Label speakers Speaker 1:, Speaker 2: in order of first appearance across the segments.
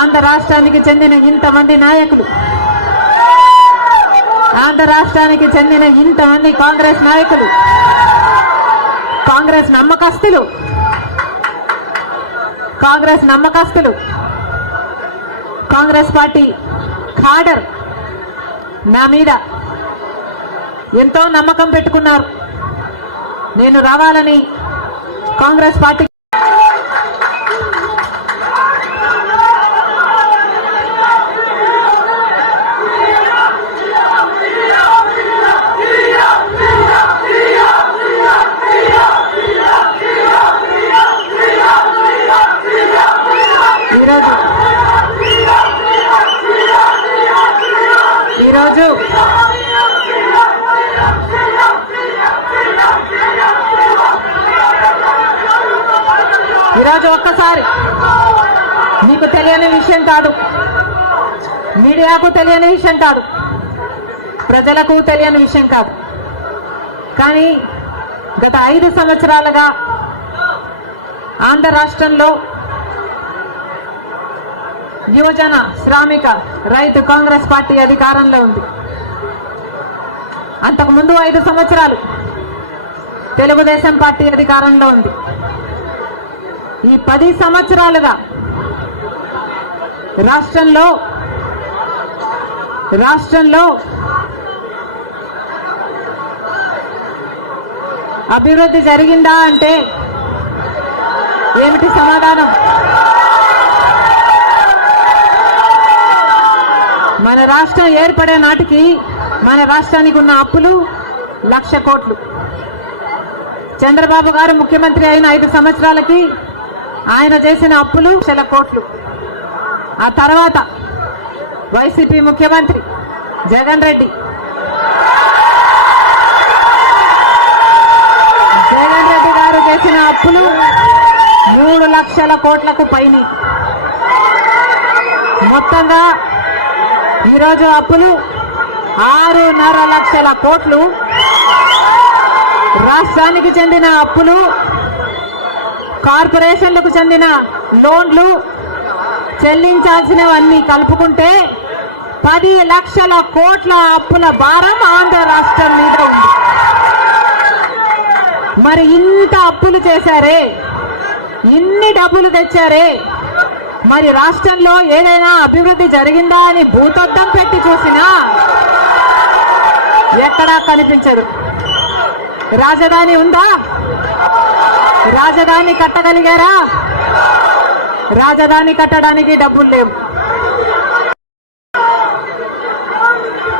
Speaker 1: ఆంధ్ర రాష్ట్రానికి చెందిన ఇంతమంది నాయకులు. ఆంధ్ర రాష్ట్రానికి చెందిన ఇంతమంది కాంగ్రెస్ నాయకులు. కాంగ్రెస్ నమ్మకస్తులు. కాంగ్రెస్ నమ్మకస్తులు. కాంగ్రెస్ పార్టీ ఖాడర్ నా మీద ఎంతో నమ్మకం పెట్టుకున్నారు. నేను రావాలని కాంగ్రెస్ పార్టీ ఈరోజు ఈరోజు ఈరోజు ఒక్కసారి. మీకు తెలియని విషయం కాదు. మీడియాకు తెలియని విషయం కాదు. ప్రజలకు తెలియని విషయం కాదు. కానీ గత ఐదు సంవత్సరాలుగా ఆంధ్ర రాష్ట్రంలో యువజన శ్రామిక రైతు కాంగ్రెస్ పార్టీ అధికారంలో ఉంది. అంతకు ముందు ఐదు సంవత్సరాలు తెలుగుదేశం పార్టీ అధికారంలో ఉంది. ఈ పది సంవత్సరాలుగా రాష్ట్రంలో రాష్ట్రంలో అభివృద్ధి జరిగిందా అంటే ఏమిటి సమాధానం? మన రాష్ట్రం ఏర్పడే నాటికి మన రాష్ట్రానికి ఉన్న అప్పులు లక్ష కోట్లు. చంద్రబాబు గారు ముఖ్యమంత్రి అయిన ఐదు సంవత్సరాలకి ఆయన చేసిన అప్పులు లక్షల కోట్లు. ఆ తర్వాత వైసీపీ ముఖ్యమంత్రి జగన్ రెడ్డి. జగన్ రెడ్డి గారు చేసిన అప్పులు మూడు లక్షల కోట్లకు పైన. మొత్తంగా ఈరోజు అప్పులు ఆరున్నర లక్షల కోట్లు. రాష్ట్రానికి చెందిన అప్పులు కార్పొరేషన్లకు చెందిన లోన్లు చెల్లించాల్సినవన్నీ కలుపుకుంటే పది లక్షల కోట్ల అప్పుల భారం ఆంధ్ర రాష్ట్రం మీద ఉంది. మరి ఇంత అప్పులు చేశారే? ఇన్ని డబ్బులు తెచ్చారే? మరి రాష్ట్రంలో ఏదైనా అభివృద్ధి జరిగిందా అని భూతద్దం పెట్టి చూసినా ఎక్కడా కనిపించదు. రాజధాని ఉందా? రాజధాని కట్టగలిగారా? రాజధాని కట్టడానికి డబ్బులు లేవు.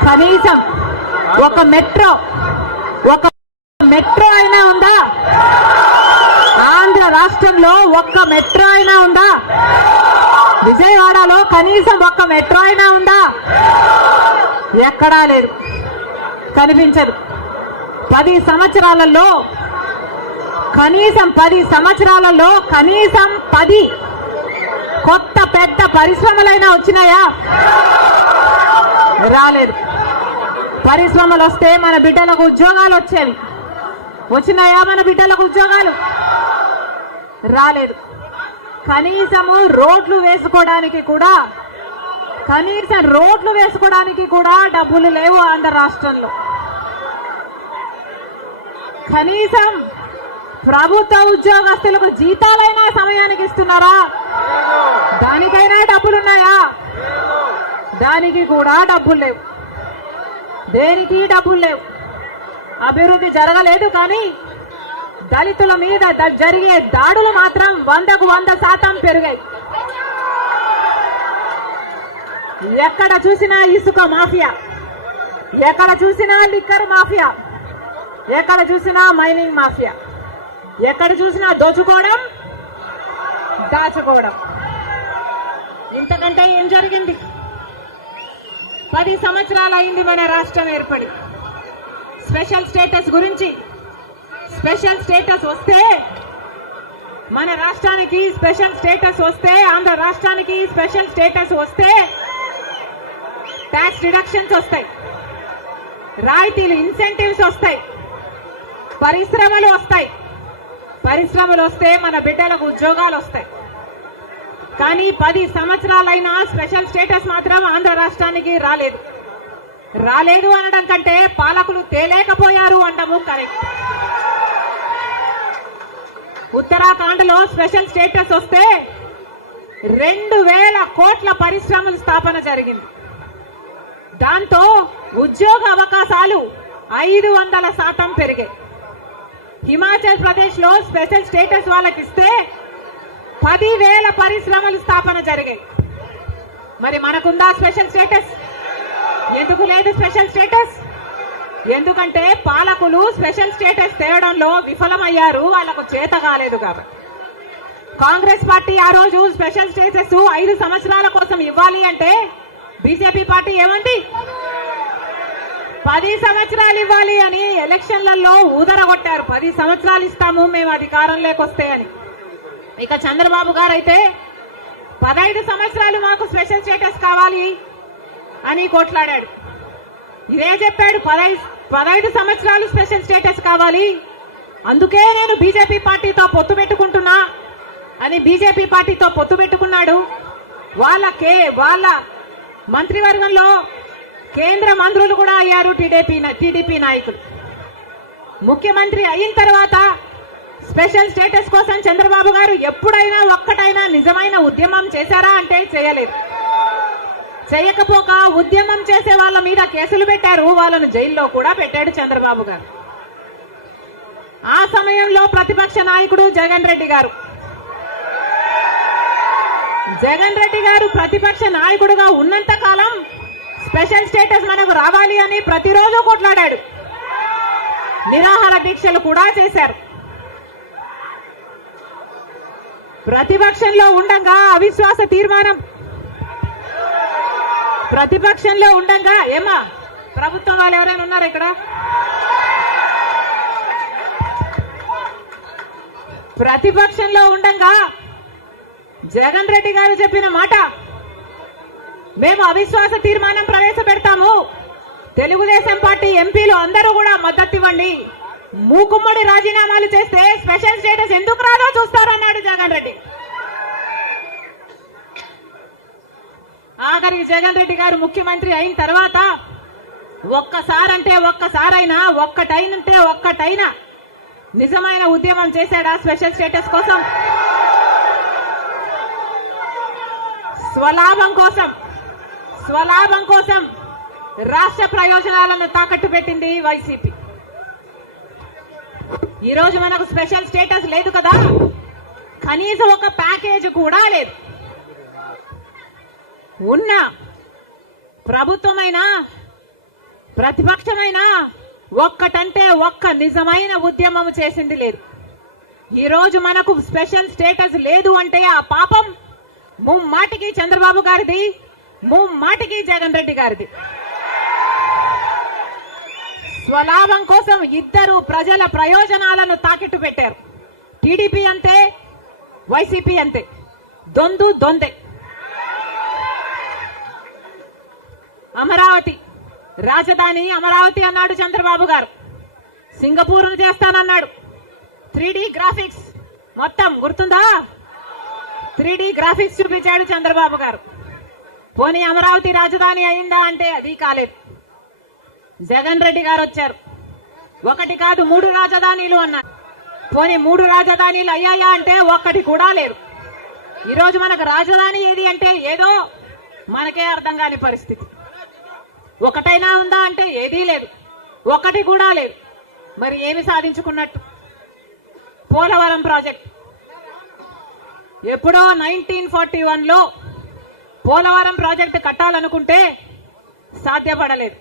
Speaker 1: కనీసం ఒక మెట్రో ఒక మెట్రో అయినా ఉందా? ఆంధ్ర రాష్ట్రంలో ఒక్క మెట్రో అయినా ఉందా? విజయవాడలో కనీసం ఒక్క మెట్రో అయినా ఉందా? ఎక్కడా లేదు. కనిపించదు. పది సంవత్సరాలలో కనీసం పది సంవత్సరాలలో కనీసం పది కొత్త పెద్ద పరిశ్రమలైనా వచ్చినాయా? రాలేదు. పరిశ్రమలు వస్తే మన బిడ్డలకు ఉద్యోగాలు వచ్చేవి. వచ్చినాయా మన బిడ్డలకు ఉద్యోగాలు? రాలేదు. కనీసము రోడ్లు వేసుకోవడానికి కూడా కనీసం రోడ్లు వేసుకోవడానికి కూడా డబ్బులు లేవు ఆంధ్ర రాష్ట్రంలో. కనీసం ప్రభుత్వ ఉద్యోగస్తులకు జీతాలైనా సమయానికి ఇస్తున్నారా? దానికైనా డబ్బులున్నాయా? దానికి కూడా డబ్బులు లేవు. దేనికి డబ్బులు లేవు? అభివృద్ధి జరగలేదు కానీ దళితుల మీద జరిగే దాడులు మాత్రం వందకు వంద శాతం పెరిగాయి. ఎక్కడ చూసినా ఇసుక మాఫియా. ఎక్కడ చూసినా లిక్కర్ మాఫియా. ఎక్కడ చూసినా మైనింగ్ మాఫియా. ఎక్కడ చూసినా దోచుకోవడం దాచుకోవడం. ఇంతకంటే ఏం జరిగింది? పది సంవత్సరాలు అయింది మన రాష్ట్రం ఏర్పడి. స్పెషల్ స్టేటస్ గురించి స్పెషల్ స్టేటస్ వస్తే మన రాష్ట్రానికి స్పెషల్ స్టేటస్ వస్తే ఆంధ్ర రాష్ట్రానికి స్పెషల్ స్టేటస్ వస్తే ట్యాక్స్ డిడక్షన్స్ వస్తాయి. రాయితీలు ఇన్సెంటివ్స్ వస్తాయి. పరిశ్రమలు వస్తాయి. పరిశ్రమలు వస్తే మన బిడ్డలకు ఉద్యోగాలు వస్తాయి. కానీ పది సంవత్సరాలైనా స్పెషల్ స్టేటస్ మాత్రం ఆంధ్ర రాష్ట్రానికి రాలేదు. రాలేదు అనడం కంటే పాలకులు తేలేకపోయారు అంటాము కరెక్ట్. ఉత్తరాఖండ్లో స్పెషల్ స్టేటస్ వస్తే రెండు వేల కోట్ల పరిశ్రమల స్థాపన జరిగింది. దాంతో ఉద్యోగ అవకాశాలు ఐదు వందల శాతం పెరిగాయి. హిమాచల్ ప్రదేశ్లో స్పెషల్ స్టేటస్ వాళ్ళకి ఇస్తే పదివేల పరిశ్రమలు స్థాపన జరిగాయి. మరి మనకుందా స్పెషల్ స్టేటస్? ఎందుకు లేదు స్పెషల్ స్టేటస్? ఎందుకంటే పాలకులు స్పెషల్ స్టేటస్ తేవడంలో విఫలమయ్యారు వాళ్ళకు చేత కాలేదు కాబట్టి. కాంగ్రెస్ పార్టీ ఆ రోజు స్పెషల్ స్టేటస్ ఐదు సంవత్సరాల కోసం ఇవ్వాలి అంటే బీజేపీ పార్టీ ఏమండి పది సంవత్సరాలు ఇవ్వాలి అని ఎలక్షన్లలో ఊదరగొట్టారు. పది సంవత్సరాలు ఇస్తాము మేము అధికారంలోకి వస్తే అని. ఇక చంద్రబాబు గారు అయితే పదహైదు సంవత్సరాలు మాకు స్పెషల్ స్టేటస్ కావాలి అని కొట్లాడాడు. ఇదే చెప్పాడు పదహైదు పదహైదు సంవత్సరాలు స్పెషల్ స్టేటస్ కావాలి. అందుకే నేను బీజేపీ పార్టీతో పొత్తు పెట్టుకుంటున్నా అని బీజేపీ పార్టీతో పొత్తు పెట్టుకున్నాడు. వాళ్ళ కే వాళ్ళ మంత్రివర్గంలో కేంద్ర మంత్రులు కూడా అయ్యారు టీడీపీ టీడీపీ నాయకులు. ముఖ్యమంత్రి అయిన తర్వాత స్పెషల్ స్టేటస్ కోసం చంద్రబాబు గారు ఎప్పుడైనా ఒక్కటైనా నిజమైన ఉద్యమం చేశారా అంటే చేయలేదు. చేయకపోక ఉద్యమం చేసే వాళ్ళ మీద కేసులు పెట్టారు వాళ్ళను జైల్లో కూడా పెట్టాడు చంద్రబాబు గారు. ఆ సమయంలో ప్రతిపక్ష నాయకుడు జగన్ రెడ్డి గారు. జగన్ రెడ్డి గారు ప్రతిపక్ష నాయకుడుగా ఉన్నంత కాలం స్పెషల్ స్టేటస్ మనకు రావాలి అని ప్రతిరోజు కొట్లాడాడు. నిరాహార దీక్షలు కూడా చేశారు. ప్రతిపక్షంలో ఉండగా అవిశ్వాస తీర్మానం. ప్రతిపక్షంలో ఉండగా ఏమా ప్రభుత్వం వాళ్ళు ఎవరైనా ఉన్నారు ఇక్కడ? ప్రతిపక్షంలో ఉండగా జగన్ రెడ్డి గారు చెప్పిన మాట మేము అవిశ్వాస తీర్మానం ప్రవేశపెడతాము. తెలుగుదేశం పార్టీ ఎంపీలు అందరూ కూడా మద్దతు ఇవ్వండి. మూకుమ్మడి రాజీనామాలు చేస్తే స్పెషల్ స్టేటస్ ఎందుకు రాదో చూస్తారన్నాడు జగన్ రెడ్డి. ఆఖరికి జగన్ రెడ్డి గారు ముఖ్యమంత్రి అయిన తర్వాత ఒక్కసారంటే ఒక్కసారైనా ఒక్కటైనంటే ఒక్కటైనా నిజమైన ఉద్యమం చేశాడా స్పెషల్ స్టేటస్ కోసం? స్వలాభం కోసం. స్వలాభం కోసం రాష్ట్ర ప్రయోజనాలను తాకట్టు పెట్టింది వైసీపీ. ఈరోజు మనకు స్పెషల్ స్టేటస్ లేదు కదా? కనీసం ఒక ప్యాకేజ్ కూడా లేదు. ఉన్న ప్రభుత్వమైనా ప్రతిపక్షమైనా ఒక్కటంటే ఒక్క నిజమైన ఉద్యమం చేసింది లేదు. ఈ రోజు మనకు స్పెషల్ స్టేటస్ లేదు అంటే ఆ పాపం ముమ్మాటికి చంద్రబాబు గారిది ముమ్మాటికి జగన్ రెడ్డి గారిది. స్వలాభం కోసం ఇద్దరు ప్రజల ప్రయోజనాలను తాకిట్టు పెట్టారు. టీడీపీ అంతే వైసీపీ అంతే దొందు దొందే. అమరావతి రాజధాని అమరావతి అన్నాడు చంద్రబాబు గారు. సింగపూర్ను చేస్తానన్నాడు. Three graphics. మొత్తం గుర్తుందా? త్రీ గ్రాఫిక్స్ చూపించాడు చంద్రబాబు గారు. పోనీ అమరావతి రాజధాని అయిందా అంటే అది కాలేదు. జగన్ రెడ్డి గారు వచ్చారు. ఒకటి కాదు మూడు రాజధానీలు అన్నారు. పోనీ మూడు రాజధానీలు అయ్యాయా అంటే ఒక్కటి కూడా లేదు. ఈరోజు మనకు రాజధాని ఏది అంటే ఏదో మనకే అర్థం కాని పరిస్థితి. ఒకటైనా ఉందా అంటే ఏదీ లేదు. ఒకటి కూడా లేదు. మరి ఏమి సాధించుకున్నట్టు? పోలవరం ప్రాజెక్ట్. ఎప్పుడో నైన్టీన్ ఫార్టీ వన్లో పోలవరం ప్రాజెక్టు కట్టాలనుకుంటే సాధ్యపడలేదు.